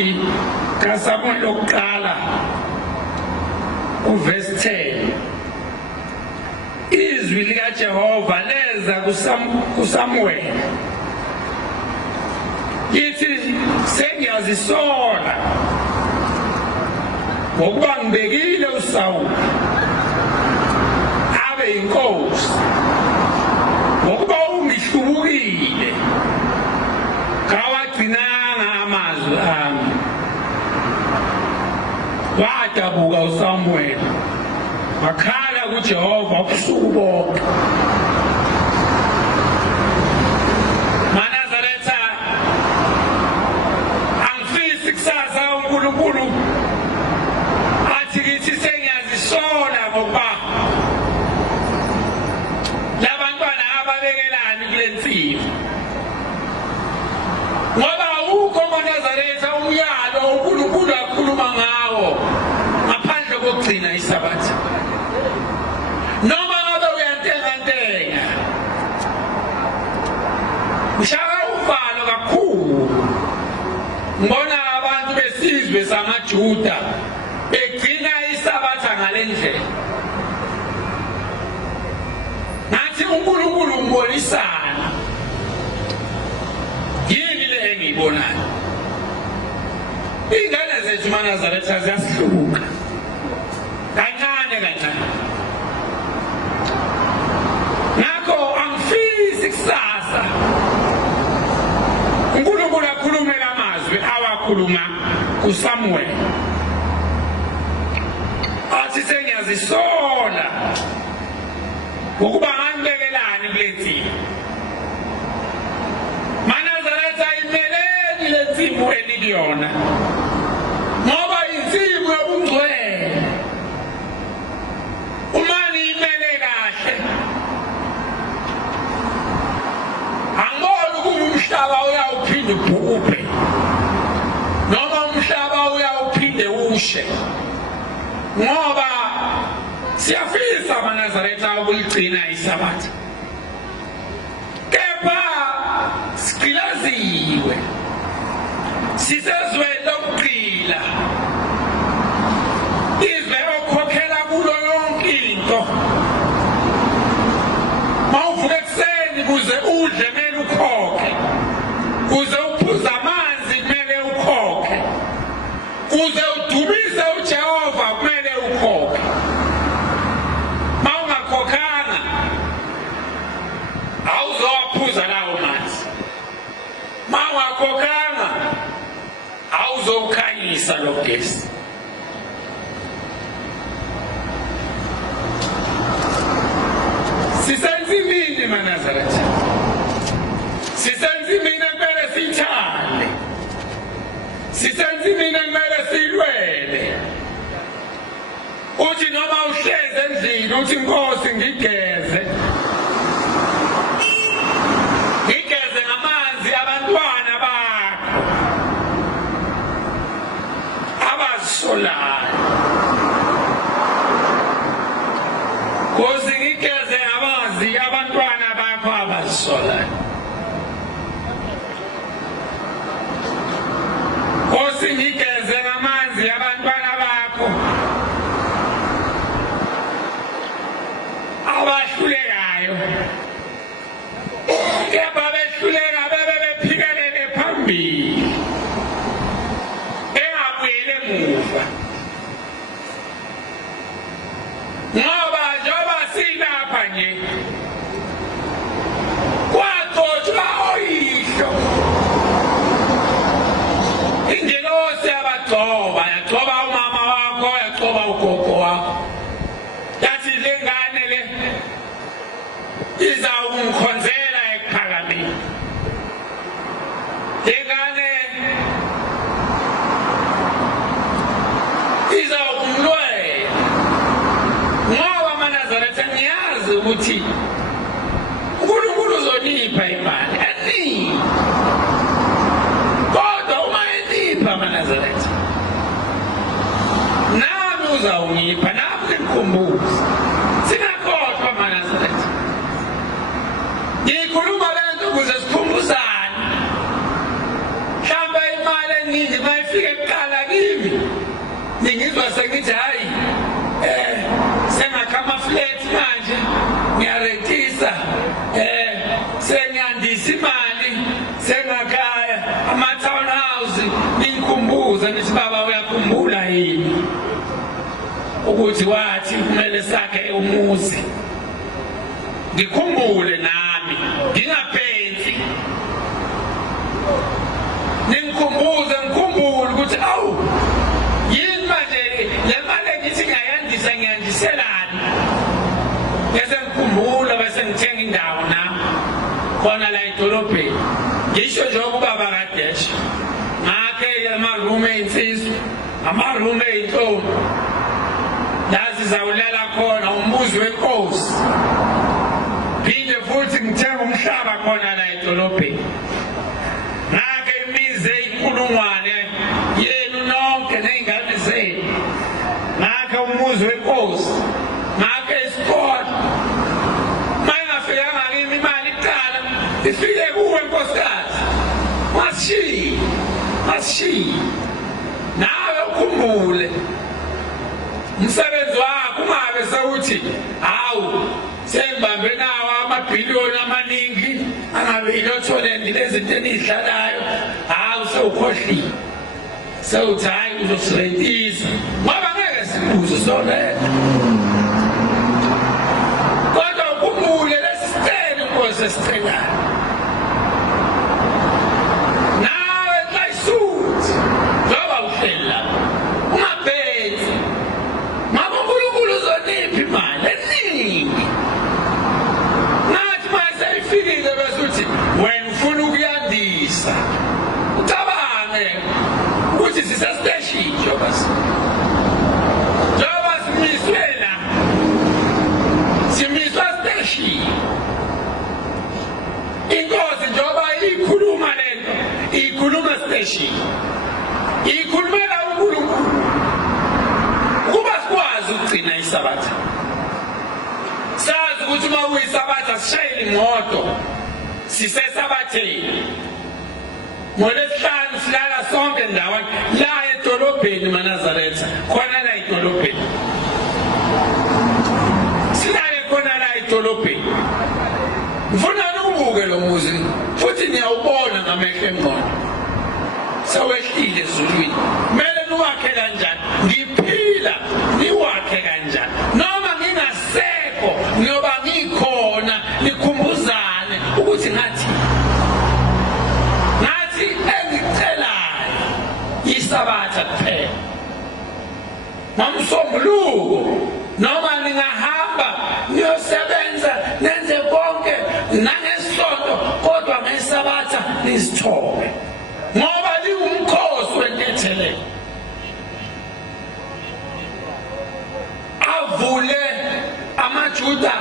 incwadi kaSamuel yokuqala uverse 10 izwi likaJehova leza kuSamuel lithi sengiyazisola ngokuba ngibekile uSawuli abe inkosi ngokuba ungihlubukile kawagcinanga amazwi ami. Wadabuka uSamuel wakhala kuJehova ubusuku bonke. Manazaretha angifisi kusasa uNkulunkulu athi kithi sengiyazisola ngokuba labantwana ababekelani kule nsizwa ngoba ukho Manazaretha umyalo uNkulunkulu akhuluma ngawo ngaphandle kokugcina isabatha. Noma ngabe uyantenga ushaka uvalo kakhulu. Ngibona abantu besizwe samaJuda begcina isabatha ngalendlela. Nathi uNkulunkulu umbonisana yini le engiyibonayo. Ingane zethu Manazaretha ziyasihlubuka kancane kancane. Ngakho angifisi kusasa uNkulunkulu akhulume amazwi awakhuluma kuSamuel athi sengiyazisola ukuba nganibekelani kule nsimo. Manazaretha imeleni le nsimo enikuyona ngoba insimo yobungcwele umani imele kahle angiboni ukuba umhlaba uyawuphinde ubhubhe noma umhlaba uyawuphinde ushe ngoba siyafisa Manazaretha ukuligcina isabatha kepha sigilaziwe sisezweni lokugqila izwe okhokhela kulo yonke into. Mawuvuka ekuseni kuze udle kumele ukhokhe, kuze uphuze amanzi kumele ukhokhe, kuze udumise uJehova kumele ukhokhe. Mawungakhokhanga awuzowaphuza lawo manzi, mawungakhokhanga awuzokhanyisa lo gesi. Sisensimini Manazaretha, sisensimini kumele sithande, sisensimini kumele silwele. Uthi noma uhleze endlini uthi Nkosi ngigeze ngamanzi abantwana bakho abazisolayo. Nkosi ngigeze ngamanzi abantwana bakho abazisolayo. Nkosi ngigeze ngamanzi abantwana bakho abahlulekayo. Kepha behluleka bebe bephikelele phambili engabuyele emuva ngoba njengoba silapha nje kwagcotshwa oyihlo ingelosi yabagcoba, yagcoba umama wakho, yagcoba ugogo wakho, yathi le ngane le izawungikhonzela ekuphakameni. Le ngane izawungilwela ngoba Manazaretha ngiyazi ukuthi uNkulunkulu uzonipha imali eningi, kodwa uma enipha Manazaretha nami uzawungipha, nami ngimkhumbuze. Singakhohlwa Manazaretha, ngikhuluma lento ukuze sikhumbuzane. Mhlawumbe imali eningi mayifike ngiyandisa sengiyandisa imali sengakhaya ama-townhouse ngikhumbuza nithi baba uyakhumbula yini ukuthi wathi kumele sakhe umuzi ngikhumbule nami ngingaphensi ngikhumbule ukuthi awu yini manje le mali ngithi ngiyandiselani bese ngikhumbula bese ngithenga indawo nami khona la edolobheni ngisho nje ubaba kaDesh ngakhe ama-room ey'nsizwa ama-room ey'ntombi la sizawulala khona umuzi wenkosi phinde futhi ngithenga umhlaba khona la edolobheni ngakhe imizi ey'nkulungwane yenu nonke ney'ngane zenu ngakhe umuzi wenkosi ngakhe isikole uma ingafikanga kimi imali kuqala ifike kuwe nkosikazi masishiye nawe ukhumbule umsebenzi wakho ungabe sewuthi hawu sengibambe nawo amabhiliyoni amaningi angabe ilotholendi lezinto eniy'hlalayo hawu sewukhohlile sewuthi hhayi uzosirentisa ngoba ngeke sibuze solelo kodwa ukhumbule lesi sicelo inkosi esicelayo nawe xayisuthi njengoba uhleli lapha ungabhezi ngabe uNkulunkulu uzonipha imali eningi nathi mase ifikile bese uthi wena ufuna ukuyandisa ucabange ukuthi sisesiteshini njengoba simiswe la simiswa siteshini inkosi njengoba ikhuluma lento ikhuluma siteshini ikhulumela uNkulunkulu ukuba sikwazi ukugcina isabatha sazi ukuthi uma kuyisabatha sishayele imoto sisesabatheni ngoLwesihlanu silala sonke ndawonye la edolobheni eNazaretha khona la edolobheni silale khona la edolobheni ngifuna ukubuke lo muzi futhi niyawubona ngamehlo engqondo sewehlile ezulwini kumele niwakhe kanjani ngiphila niwakhe kanjani noma ngingasekho ngiyoba ngikhona nikhumbuzane ukuthi ngathi engicelayo isabatha kuphela ngoMsombuluko noma ningahamba niyosebenza nenze konke nangeSonto kodwa ngeSabatha nizithobe ngoba liwumkhosi wentethelelo avule amaJuda